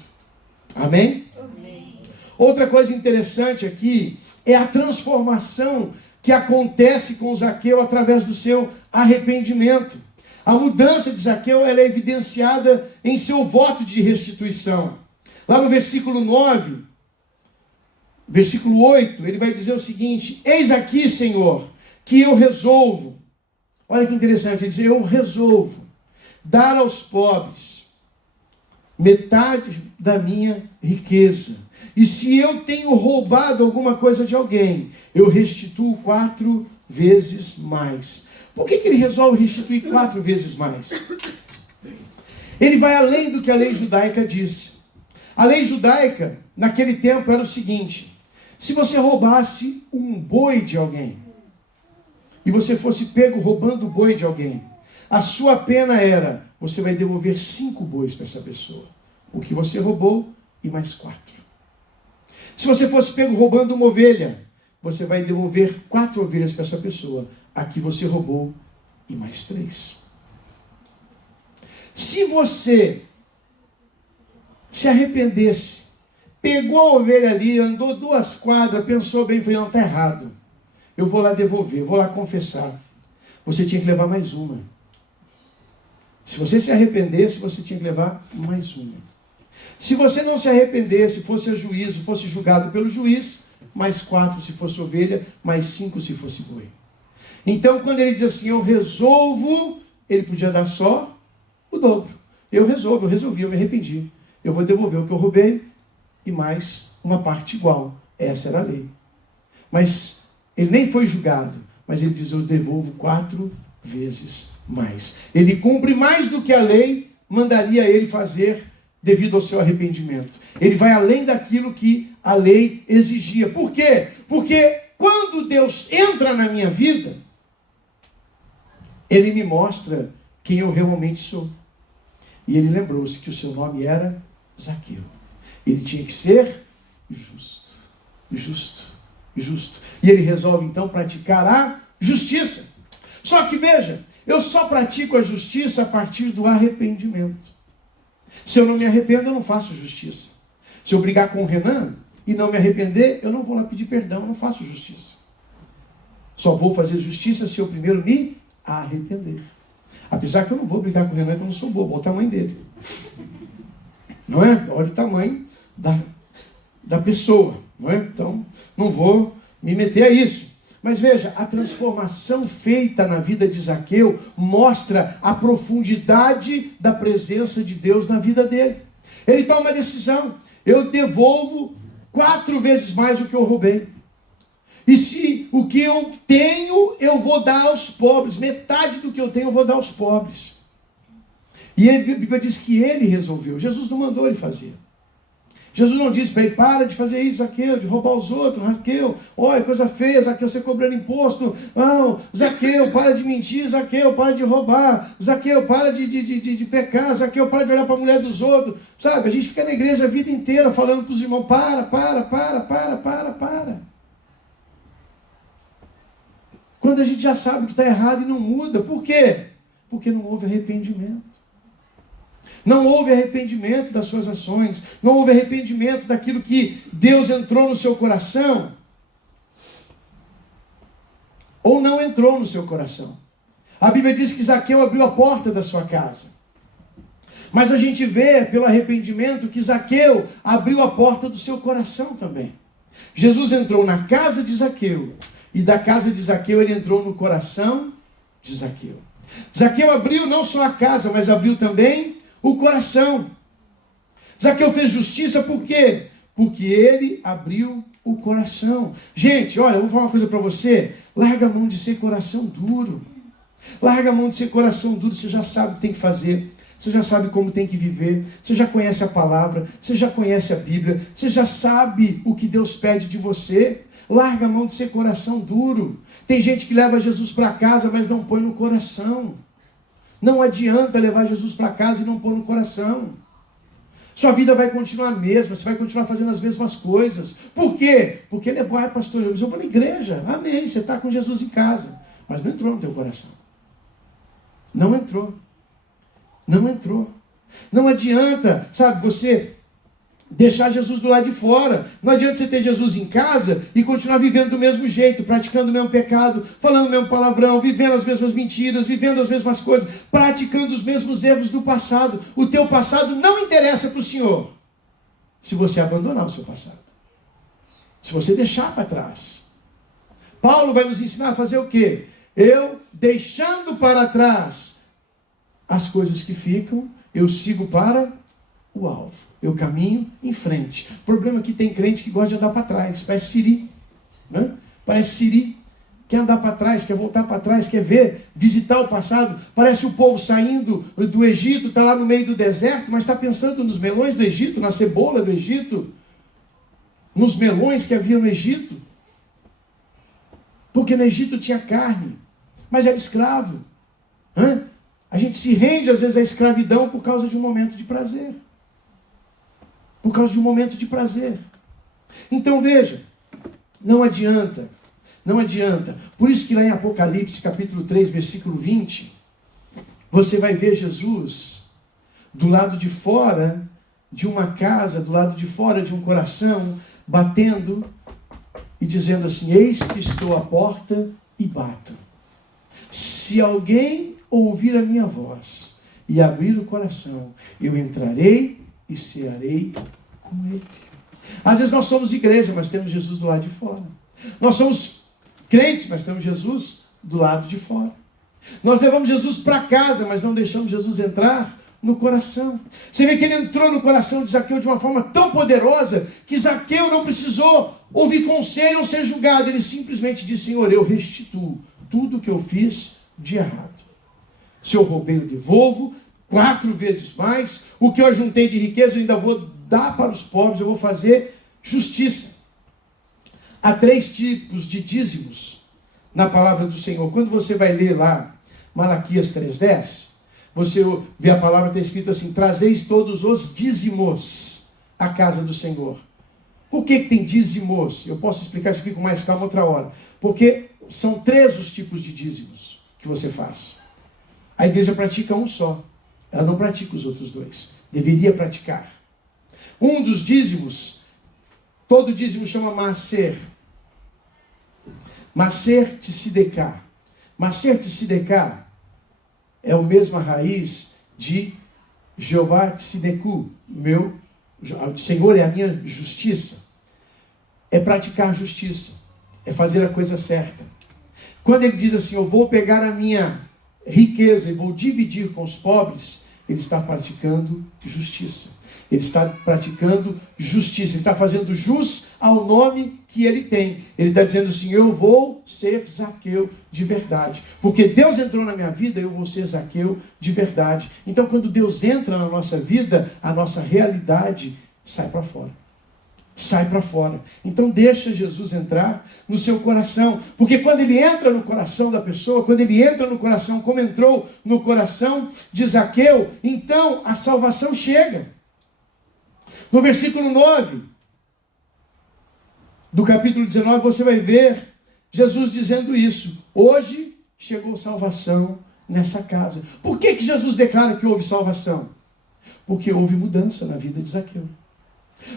Amém? Amém. Outra coisa interessante aqui é a transformação que acontece com Zaqueu através do seu arrependimento. A mudança de Zaqueu, ela é evidenciada em seu voto de restituição. Lá no versículo 9, versículo 8, ele vai dizer o seguinte: eis aqui, Senhor, que eu resolvo. Olha que interessante, ele diz: eu resolvo dar aos pobres metade da minha riqueza. E se eu tenho roubado alguma coisa de alguém, eu restituo 4 vezes mais. Por que ele resolve restituir 4 vezes mais? Ele vai além do que a lei judaica diz. A lei judaica, naquele tempo, era o seguinte: se você roubasse um boi de alguém, e você fosse pego roubando o boi de alguém, a sua pena era: você vai devolver 5 bois para essa pessoa. O que você roubou e mais 4. Se você fosse pego roubando uma ovelha, você vai devolver 4 ovelhas para essa pessoa. A que você roubou e mais 3. Se você se arrependesse, pegou a ovelha ali, andou 2 quadras, pensou bem, falou: não, está errado. Eu vou lá devolver, vou lá confessar. Você tinha que levar mais uma. Se você se arrependesse, você tinha que levar mais uma. Se você não se arrependesse, fosse a juízo, fosse julgado pelo juiz, mais 4 se fosse ovelha, mais 5 se fosse boi. Então, quando ele diz assim: eu resolvo, ele podia dar só o dobro. Eu resolvi, eu me arrependi. Eu vou devolver o que eu roubei e mais uma parte igual. Essa era a lei. Mas ele nem foi julgado, mas ele diz: eu devolvo 4 vezes mais. Ele cumpre mais do que a lei mandaria ele fazer devido ao seu arrependimento. Ele vai além daquilo que a lei exigia. Por quê? Porque quando Deus entra na minha vida, Ele me mostra quem eu realmente sou. E ele lembrou-se que o seu nome era Zaqueu. Ele tinha que ser justo. E ele resolve então praticar a justiça. Só que veja, eu só pratico a justiça a partir do arrependimento. Se eu não me arrependo, eu não faço justiça. Se eu brigar com o Renan e não me arrepender, eu não vou lá pedir perdão, eu não faço justiça. Só vou fazer justiça se eu primeiro me arrepender. Apesar que eu não vou brigar com o Renan, que eu não sou bobo, olha o tamanho dele. Não é? Olha o tamanho da pessoa. Não é? Então, não vou me meter a isso. Mas veja, a transformação feita na vida de Zaqueu mostra a profundidade da presença de Deus na vida dele. Ele toma uma decisão: eu devolvo 4 vezes mais o que eu roubei. E se o que eu tenho, eu vou dar aos pobres. Metade do que eu tenho, eu vou dar aos pobres. E a Bíblia diz que ele resolveu. Jesus não mandou ele fazer. Jesus não disse para ele: para de fazer isso, Zaqueu, de roubar os outros. Zaqueu, olha, coisa feia, Zaqueu, você cobrando imposto. Não, Zaqueu, para de mentir. Zaqueu, para de roubar. Zaqueu, para de pecar. Zaqueu, para de olhar para a mulher dos outros. Sabe, a gente fica na igreja a vida inteira falando para os irmãos: para. Quando a gente já sabe que está errado e não muda. Por quê? Porque não houve arrependimento. Não houve arrependimento das suas ações. Não houve arrependimento daquilo que Deus entrou no seu coração. Ou não entrou no seu coração. A Bíblia diz que Zaqueu abriu a porta da sua casa. Mas a gente vê, pelo arrependimento, que Zaqueu abriu a porta do seu coração também. Jesus entrou na casa de Zaqueu, e da casa de Zaqueu ele entrou no coração de Zaqueu. Zaqueu abriu não só a casa, mas abriu também o coração. Zaqueu fez justiça por quê? Porque ele abriu o coração. Gente, olha, eu vou falar uma coisa para você. Larga a mão de ser coração duro. Larga a mão de ser coração duro. Você já sabe o que tem que fazer. Você já sabe como tem que viver. Você já conhece a palavra. Você já conhece a Bíblia. Você já sabe o que Deus pede de você. Larga a mão de ser coração duro. Tem gente que leva Jesus para casa, mas não põe no coração. Não adianta levar Jesus para casa e não pôr no coração. Sua vida vai continuar a mesma, você vai continuar fazendo as mesmas coisas. Por quê? Porque ele vai, pastor, eu vou na igreja. Amém, você está com Jesus em casa. Mas não entrou no teu coração. Não entrou. Não entrou. Não adianta, sabe, você deixar Jesus do lado de fora. Não adianta você ter Jesus em casa e continuar vivendo do mesmo jeito, praticando o mesmo pecado, falando o mesmo palavrão, vivendo as mesmas mentiras, vivendo as mesmas coisas, praticando os mesmos erros do passado. O teu passado não interessa para o Senhor se você abandonar o seu passado. Se você deixar para trás. Paulo vai nos ensinar a fazer o quê? Eu, deixando para trás as coisas que ficam, eu sigo para o alvo. Eu caminho em frente. O problema é que tem crente que gosta de andar para trás. Parece Siri. Né? Parece Siri. Quer andar para trás, quer voltar para trás, quer ver, visitar o passado. Parece o povo saindo do Egito, está lá no meio do deserto, mas está pensando nos melões do Egito, na cebola do Egito, nos melões que havia no Egito. Porque no Egito tinha carne, mas era escravo. A gente se rende às vezes à escravidão por causa de um momento de prazer. Por causa de um momento de prazer. Então veja, não adianta. Não adianta. Por isso que lá em Apocalipse, capítulo 3, versículo 20, você vai ver Jesus do lado de fora de uma casa, do lado de fora de um coração, batendo e dizendo assim: eis que estou à porta e bato. Se alguém ouvir a minha voz e abrir o coração, eu entrarei e cearei com ele. Às vezes nós somos igreja, mas temos Jesus do lado de fora. Nós somos crentes, mas temos Jesus do lado de fora. Nós levamos Jesus para casa, mas não deixamos Jesus entrar no coração. Você vê que ele entrou no coração de Zaqueu de uma forma tão poderosa que Zaqueu não precisou ouvir conselho ou ser julgado. Ele simplesmente disse: Senhor, eu restituo tudo que eu fiz de errado. Se eu roubei, eu devolvo 4 vezes mais. O que eu juntei de riqueza eu ainda vou dar para os pobres. Eu vou fazer justiça. Há 3 tipos de dízimos na palavra do Senhor. Quando você vai ler lá Malaquias 3:10, você vê a palavra está escrito assim: trazeis todos os dízimos à casa do Senhor. Por que tem dízimos? Eu posso explicar isso aqui com mais calma outra hora. Porque são 3 os tipos de dízimos que você faz. A igreja pratica um só. Ela não pratica os outros 2. Deveria praticar. Um dos dízimos, todo dízimo chama Maaser. Maaser Tzedekah. Maaser Tzedekah é a mesma raiz de Jeová Tzedekah. O Senhor é a minha justiça. É praticar justiça. É fazer a coisa certa. Quando ele diz assim: eu vou pegar a minha riqueza e vou dividir com os pobres, ele está praticando justiça. Ele está praticando justiça. Ele está fazendo jus ao nome que ele tem. Ele está dizendo assim: eu vou ser Zaqueu de verdade. Porque Deus entrou na minha vida, eu vou ser Zaqueu de verdade. Então, quando Deus entra na nossa vida, a nossa realidade sai para fora. Sai para fora. Então deixa Jesus entrar no seu coração. Porque quando ele entra no coração da pessoa, quando ele entra no coração, como entrou no coração de Zaqueu, então a salvação chega. No versículo 9 do capítulo 19, você vai ver Jesus dizendo isso: hoje chegou salvação nessa casa. Por que Jesus declara que houve salvação? Porque houve mudança na vida de Zaqueu.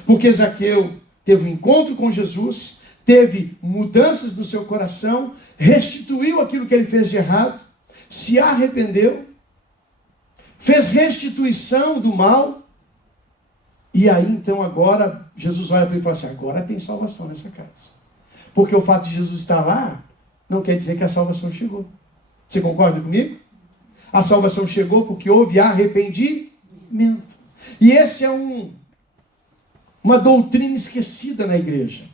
Porque Zaqueu teve um encontro com Jesus, teve mudanças no seu coração, restituiu aquilo que ele fez de errado. se arrependeu, fez restituição do mal, e aí então agora Jesus olha para ele e fala assim, agora tem salvação nessa casa. Porque o fato de Jesus estar lá, não quer dizer que a salvação chegou. Você concorda comigo? A salvação chegou porque houve arrependimento. E esse é uma doutrina esquecida na igreja.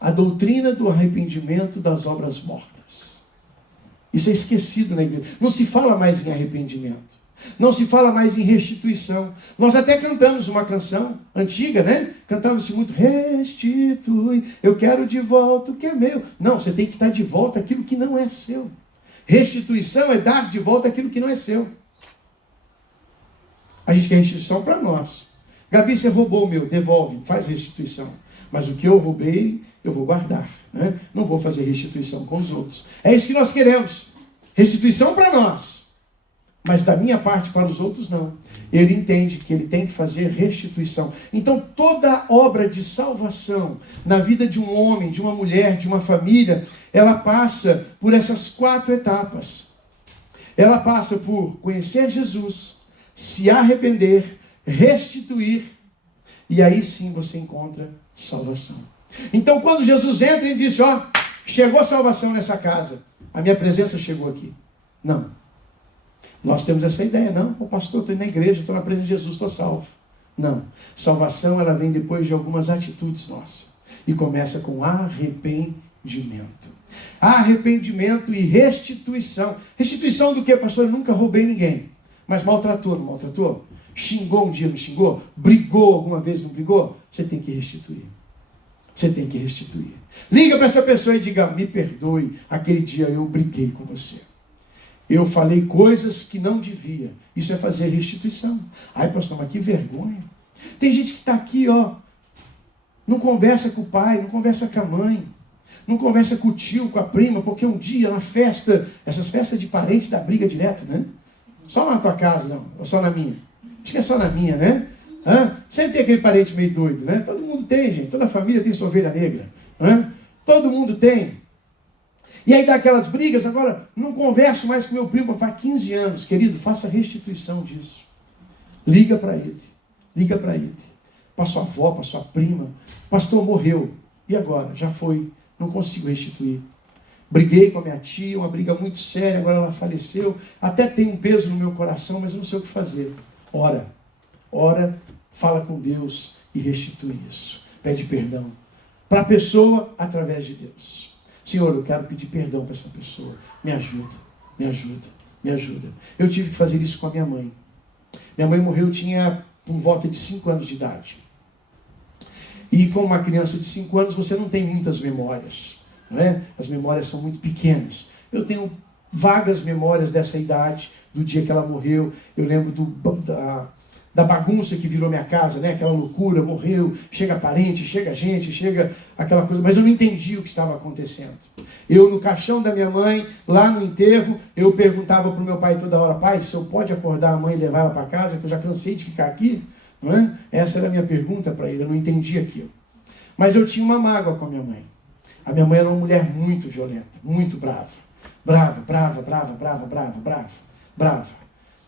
A doutrina do arrependimento das obras mortas. Isso é esquecido na igreja. Não se fala mais em arrependimento. Não se fala mais em restituição. Nós até cantamos uma canção antiga, né? Cantava-se muito, restitui, eu quero de volta o que é meu. Não, você tem que dar de volta aquilo que não é seu. Restituição é dar de volta aquilo que não é seu. A gente quer restituição para nós. Gabi, você roubou o meu, devolve, faz restituição. Mas o que eu roubei, eu vou guardar. Né? Não vou fazer restituição com os outros. É isso que nós queremos. Restituição para nós. Mas da minha parte para os outros, não. Ele entende que ele tem que fazer restituição. Então, toda obra de salvação na vida de um homem, de uma mulher, de uma família, ela passa por essas 4 etapas. Ela passa por conhecer Jesus, se arrepender, restituir, e aí sim você encontra salvação. Então, quando Jesus entra e diz, ó, chegou a salvação nessa casa, a minha presença chegou aqui. Não. Nós temos essa ideia, não, o pastor, estou na igreja, estou na presença de Jesus, estou salvo. Não, salvação ela vem depois de algumas atitudes nossas. E começa com arrependimento. Arrependimento e restituição. Restituição do que, pastor? Eu nunca roubei ninguém. Mas maltratou, não maltratou? Xingou um dia, não xingou? Brigou alguma vez, não brigou? Você tem que restituir. Você tem que restituir. Liga para essa pessoa e diga, me perdoe, aquele dia eu briguei com você. Eu falei coisas que não devia. Isso é fazer restituição. Ai, pastor, mas que vergonha. Tem gente que está aqui, ó, não conversa com o pai, não conversa com a mãe, não conversa com o tio, com a prima, porque um dia na festa, essas festas de parentes dá briga direto, né? Só na tua casa, não, ou só na minha? Acho que é só na minha, né? Sempre tem aquele parente meio doido, né? Todo mundo tem, gente. Toda família tem sua ovelha negra. Todo mundo tem. E aí dá aquelas brigas, agora não converso mais com meu primo faz 15 anos. Querido, faça restituição disso. Liga para ele. Liga para ele. Para sua avó, para sua prima. Pastor, morreu. E agora? Já foi. Não consigo restituir. Briguei com a minha tia, uma briga muito séria, agora ela faleceu. Até tem um peso no meu coração, mas eu não sei o que fazer. Ora, fala com Deus e restitui isso. Pede perdão. Para a pessoa, através de Deus. Senhor, eu quero pedir perdão para essa pessoa. Me ajuda, me ajuda, me ajuda. Eu tive que fazer isso com a minha mãe. Minha mãe morreu, eu tinha por volta de 5 anos de idade. E como uma criança de 5 anos, você não tem muitas memórias. Não é? As memórias são muito pequenas. Eu tenho vagas memórias dessa idade, do dia que ela morreu. Eu lembro da bagunça que virou minha casa, né? Aquela loucura, morreu, chega parente, chega gente, chega aquela coisa, mas eu não entendi o que estava acontecendo. Eu no caixão da minha mãe, lá no enterro, eu perguntava para o meu pai toda hora, pai, o senhor pode acordar a mãe e levar ela para casa, que eu já cansei de ficar aqui? Não é? Essa era a minha pergunta para ele, eu não entendi aquilo. Mas eu tinha uma mágoa com a minha mãe. A minha mãe era uma mulher muito violenta, muito brava. Brava.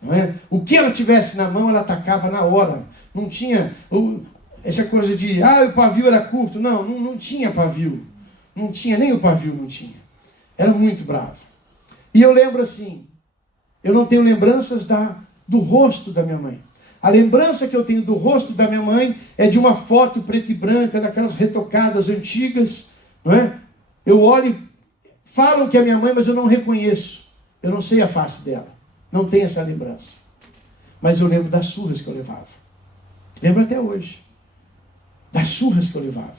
Não é? O que ela tivesse na mão, ela atacava na hora. Não tinha essa coisa de, o pavio era curto. Não tinha pavio. Não tinha, nem o pavio não tinha. Era muito brava. E eu lembro assim, eu não tenho lembranças do rosto da minha mãe. A lembrança que eu tenho do rosto da minha mãe é de uma foto preta e branca, daquelas retocadas antigas. Não é? Eu olho e falam que é minha mãe, mas eu não reconheço. Eu não sei a face dela. Não tenho essa lembrança. Mas eu lembro das surras que eu levava. Lembro até hoje. Das surras que eu levava.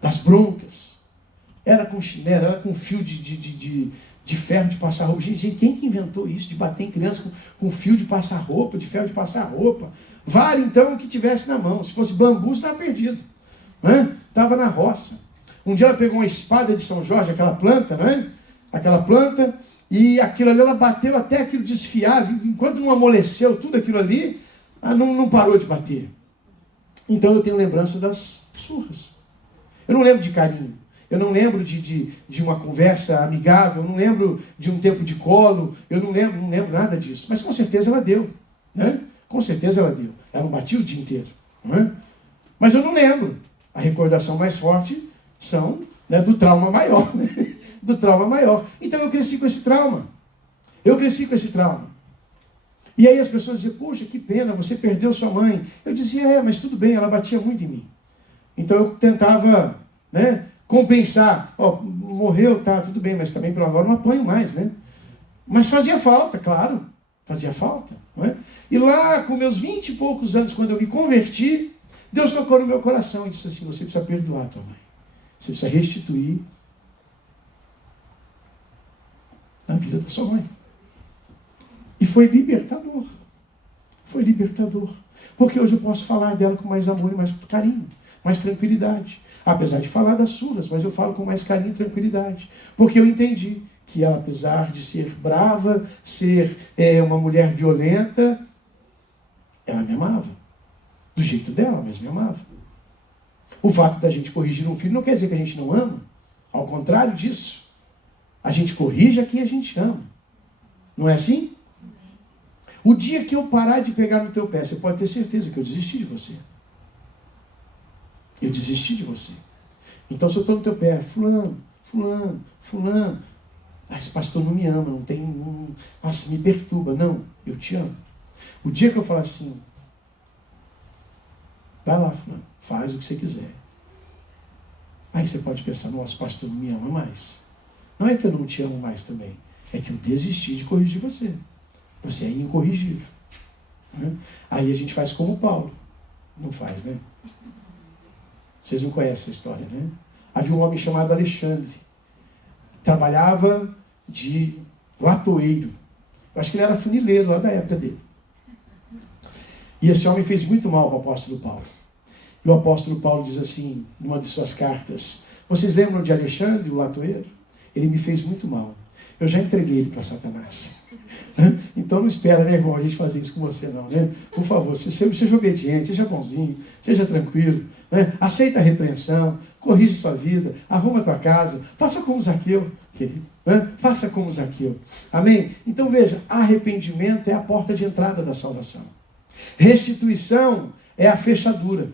Das broncas. Era com chinelo, era com fio de ferro de passar roupa. Gente, quem que inventou isso? De bater em criança com fio de passar roupa, de ferro de passar roupa. Vale então o que tivesse na mão. Se fosse bambu, estava perdido. Estava na roça. Um dia ela pegou uma espada de São Jorge, aquela planta, né? Aquela planta, e aquilo ali, ela bateu até aquilo desfiar, enquanto não amoleceu tudo aquilo ali, não parou de bater. Então eu tenho lembrança das surras. Eu não lembro de carinho. eu não lembro de uma conversa amigável, eu não lembro de um tempo de colo, eu não lembro nada disso. Mas com certeza ela deu, né? Com certeza ela deu. Ela não batia o dia inteiro, não é? Mas eu não lembro. A recordação mais forte são, né, do trauma maior, né? Do trauma maior. Então eu cresci com esse trauma. E aí as pessoas diziam, poxa, que pena, você perdeu sua mãe. Eu dizia, mas tudo bem, ela batia muito em mim. Então eu tentava, né, compensar. Morreu, tá, tudo bem, mas também por agora não apanho mais, né? Mas fazia falta, claro. Fazia falta, não é? E lá, com meus 20 e poucos anos, quando eu me converti, Deus tocou no meu coração e disse assim, você precisa perdoar a tua mãe. Você precisa restituir a vida da sua mãe. E foi libertador. Foi libertador. Porque hoje eu posso falar dela com mais amor e mais carinho, mais tranquilidade. Apesar de falar das surras, mas eu falo com mais carinho e tranquilidade. Porque eu entendi que ela, apesar de ser brava, ser uma mulher violenta, ela me amava. Do jeito dela, mas me amava. O fato da gente corrigir um filho não quer dizer que a gente não ama. Ao contrário disso, a gente corrige a quem a gente ama. Não é assim? O dia que eu parar de pegar no teu pé, você pode ter certeza que eu desisti de você. Eu desisti de você. Então, se eu estou no teu pé, fulano, esse pastor não me ama, nossa, me perturba. Não, eu te amo. O dia que eu falar assim, vai lá, fulano, faz o que você quiser. Aí você pode pensar, nossa, pastor não me ama mais. Não é que eu não te amo mais também, é que eu desisti de corrigir você. Você é incorrigível. Né? Aí a gente faz como Paulo. Não faz, né? Vocês não conhecem essa história, né? Havia um homem chamado Alexandre. Trabalhava de latoeiro. Eu acho que ele era funileiro lá da época dele. E esse homem fez muito mal para o apóstolo Paulo. E o apóstolo Paulo diz assim, numa de suas cartas, vocês lembram de Alexandre, o latoeiro? Ele me fez muito mal. Eu já entreguei ele para Satanás. Então não espera, né, irmão, a gente fazer isso com você não, né? Por favor, seja obediente, seja bonzinho, seja tranquilo, né? Aceita a repreensão, corrige sua vida, arruma a tua casa, faça como Zaqueu, querido, né? Faça como Zaqueu. Amém? Então veja, arrependimento é a porta de entrada da salvação. Restituição é a fechadura.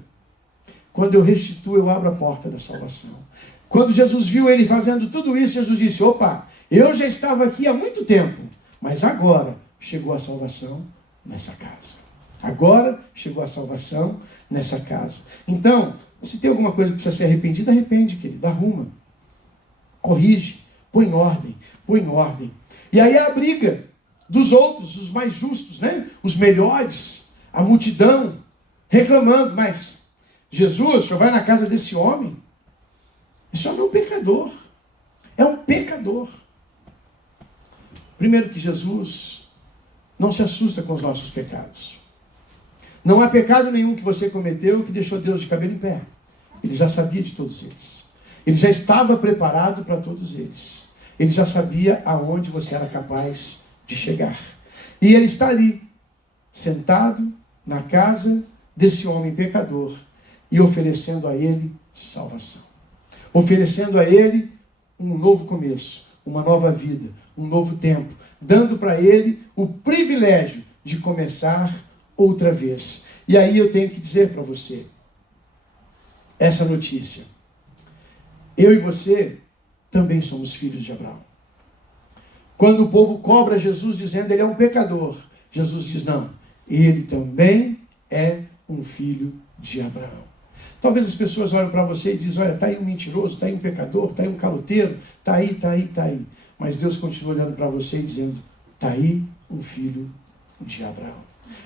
Quando eu restituo, eu abro a porta da salvação. Quando Jesus viu ele fazendo tudo isso, Jesus disse, opa, eu já estava aqui há muito tempo, mas agora chegou a salvação nessa casa. Agora chegou a salvação nessa casa. Então, se tem alguma coisa que precisa ser arrependida, arrepende, querido, arruma. Corrige, põe em ordem, põe em ordem. E aí a briga dos outros, os mais justos, né? Os melhores, a multidão, reclamando, mas Jesus, o senhor vai na casa desse homem? Esse homem é um pecador. É um pecador. Primeiro que Jesus não se assusta com os nossos pecados. Não há pecado nenhum que você cometeu que deixou Deus de cabelo em pé. Ele já sabia de todos eles. Ele já estava preparado para todos eles. Ele já sabia aonde você era capaz de chegar. E ele está ali, sentado na casa desse homem pecador e oferecendo a ele salvação. Oferecendo a ele um novo começo, uma nova vida, um novo tempo, dando para ele o privilégio de começar outra vez. E aí eu tenho que dizer para você essa notícia. Eu e você também somos filhos de Abraão. Quando o povo cobra Jesus dizendo ele é um pecador, Jesus diz não, ele também é um filho de Abraão. Talvez as pessoas olhem para você e dizem, olha, está aí um mentiroso, está aí um pecador, está aí um caloteiro, está aí, está aí, está aí. Mas Deus continua olhando para você e dizendo, está aí um filho de Abraão.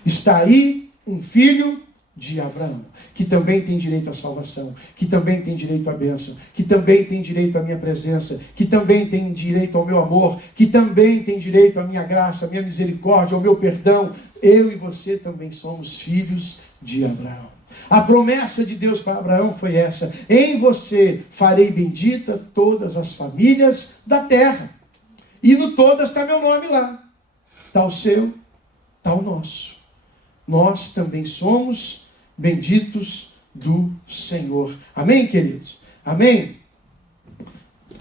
Está aí um filho de Abraão, que também tem direito à salvação, que também tem direito à bênção, que também tem direito à minha presença, que também tem direito ao meu amor, que também tem direito à minha graça, à minha misericórdia, ao meu perdão. Eu e você também somos filhos de Abraão. A promessa de Deus para Abraão foi essa: em você farei bendita todas as famílias da terra. E no todas está meu nome lá. Está o seu, está o nosso. Nós também somos benditos do Senhor. Amém, queridos? Amém?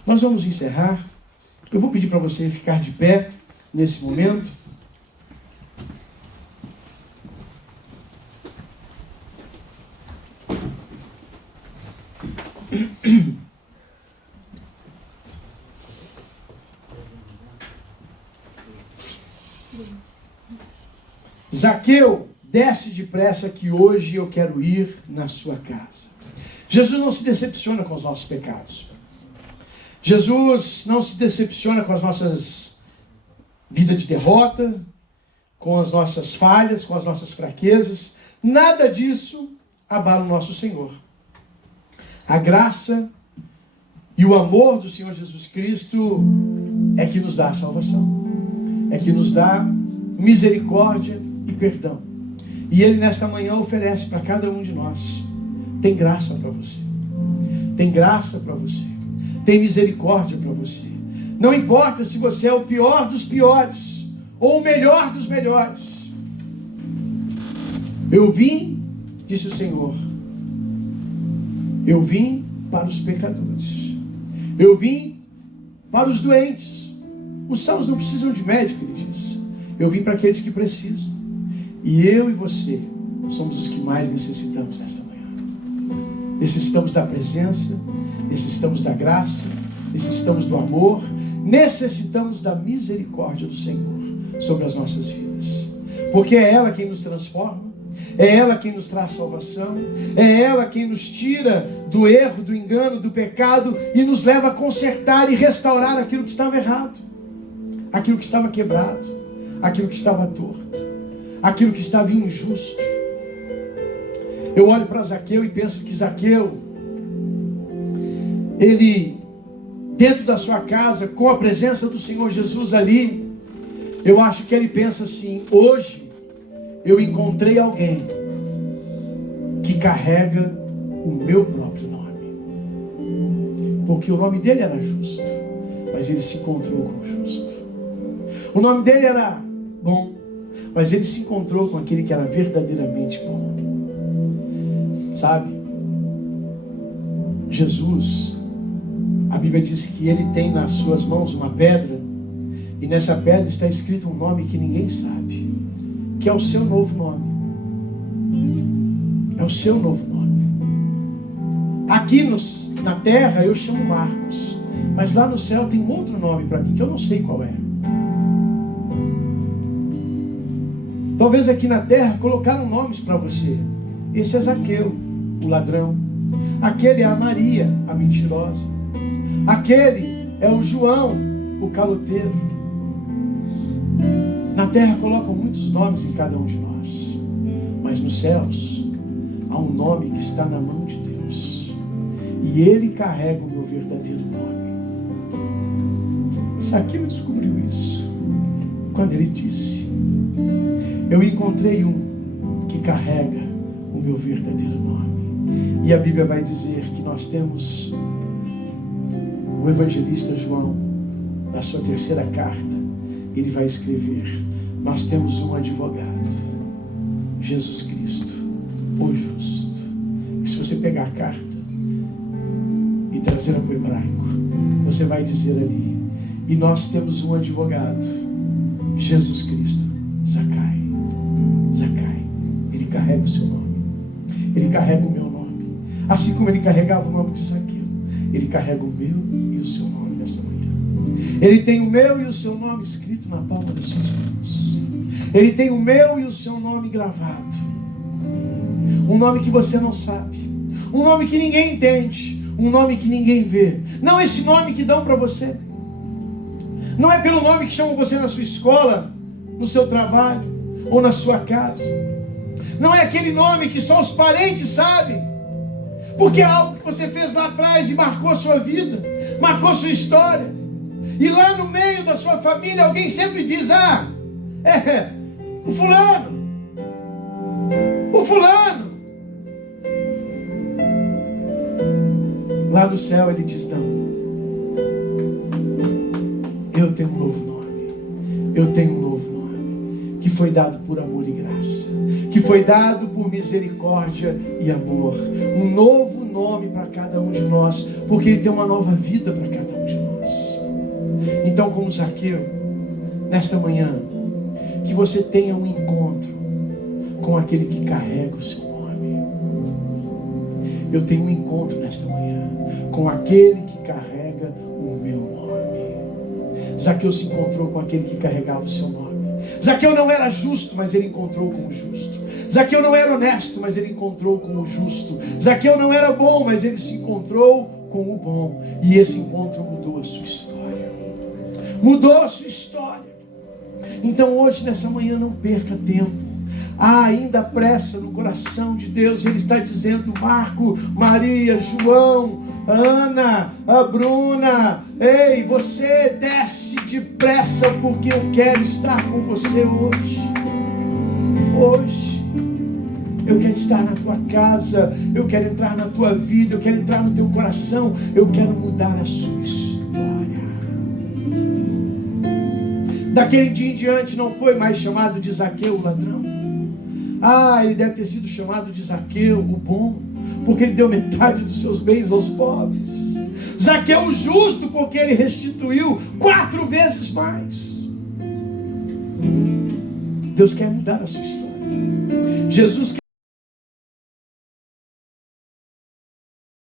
Nós vamos encerrar. Eu vou pedir para você ficar de pé nesse momento. Zaqueu, desce depressa que hoje eu quero ir na sua casa. Jesus não se decepciona com os nossos pecados. Jesus não se decepciona com as nossas vidas de derrota, com as nossas falhas, com as nossas fraquezas. Nada disso abala o nosso Senhor. A graça e o amor do Senhor Jesus Cristo é que nos dá a salvação. É que nos dá misericórdia e perdão. E Ele nesta manhã oferece para cada um de nós. Tem graça para você. Tem graça para você. Tem misericórdia para você. Não importa se você é o pior dos piores ou o melhor dos melhores. Eu vim, disse o Senhor. Eu vim para os pecadores. Eu vim para os doentes. Os sãos não precisam de médico, ele diz. Eu vim para aqueles que precisam. E eu e você somos os que mais necessitamos nesta manhã. Necessitamos da presença, necessitamos da graça, necessitamos do amor, necessitamos da misericórdia do Senhor sobre as nossas vidas. Porque é ela quem nos transforma, é ela quem nos traz salvação, é ela quem nos tira do erro, do engano, do pecado e nos leva a consertar e restaurar aquilo que estava errado, aquilo que estava quebrado, aquilo que estava torto, aquilo que estava injusto. Eu olho para Zaqueu e penso que Zaqueu, ele, dentro da sua casa, com a presença do Senhor Jesus ali, eu acho que ele pensa assim: hoje eu encontrei alguém que carrega o meu próprio nome. Porque o nome dele era justo, mas ele se encontrou com o justo. O nome dele era bom, mas ele se encontrou com aquele que era verdadeiramente bom. Sabe? Jesus, a Bíblia diz que ele tem nas suas mãos uma pedra, e nessa pedra está escrito um nome que ninguém sabe, que é o seu novo nome. É o seu novo nome. Aqui na terra eu chamo Marcos, mas lá no céu tem um outro nome para mim, que eu não sei qual é. Talvez aqui na terra colocaram nomes para você. Esse é Zaqueu, o ladrão. Aquele é a Maria, a mentirosa. Aquele é o João, o caloteiro. Na terra colocam muitos nomes em cada um de nós, mas nos céus há um nome que está na mão de Deus, e Ele carrega o meu verdadeiro nome. Zaqueu descobriu isso quando ele disse: eu encontrei um que carrega o meu verdadeiro nome. E a Bíblia vai dizer que nós temos o evangelista João, na sua terceira carta, ele vai escrever: nós temos um advogado, Jesus Cristo, o justo. E se você pegar a carta e trazê-la para o hebraico, você vai dizer ali: e nós temos um advogado, Jesus Cristo, Zacai. Zacai, ele carrega o seu nome, ele carrega o meu nome. Assim como ele carregava o nome de Zaqueu, ele carrega o meu e o seu nome nessa manhã. Ele tem o meu e o seu nome escrito na palma das suas mãos. Ele tem o meu e o seu nome gravado. Um nome que você não sabe, um nome que ninguém entende, um nome que ninguém vê. Não esse nome que dão para você. Não é pelo nome que chamam você na sua escola, no seu trabalho ou na sua casa. Não é aquele nome que só os parentes sabem, porque é algo que você fez lá atrás e marcou a sua vida, marcou a sua história. E lá no meio da sua família alguém sempre diz: ah, o fulano. O fulano. Lá no céu ele diz: não, eu tenho um novo nome. Eu tenho um novo nome, que foi dado por amor e graça, que foi dado por misericórdia e amor. Um novo nome para cada um de nós, porque Ele tem uma nova vida para cada um de nós. Então, como Zaqueu, nesta manhã, que você tenha um encontro com aquele que carrega o seu nome. Eu tenho um encontro nesta manhã com aquele que carrega o meu nome. Zaqueu se encontrou com aquele que carregava o seu nome. Zaqueu não era justo, mas ele encontrou com o justo. Zaqueu não era honesto, mas ele encontrou com o justo. Zaqueu não era bom, mas ele se encontrou com o bom. E esse encontro mudou a sua história. Mudou a sua história. Então hoje, nessa manhã, não perca tempo. Há ainda pressa no coração de Deus. Ele está dizendo: Marco, Maria, João, Ana, a Bruna, ei, você desce depressa, porque eu quero estar com você hoje. Hoje eu quero estar na tua casa, eu quero entrar na tua vida, eu quero entrar no teu coração, eu quero mudar a sua história. Daquele dia em diante não foi mais chamado de Zaqueu o ladrão. Ele deve ter sido chamado de Zaqueu o bom, porque ele deu metade dos seus bens aos pobres. Zaqueu o justo, porque ele restituiu 4 vezes mais. Deus quer mudar a sua história. Jesus quer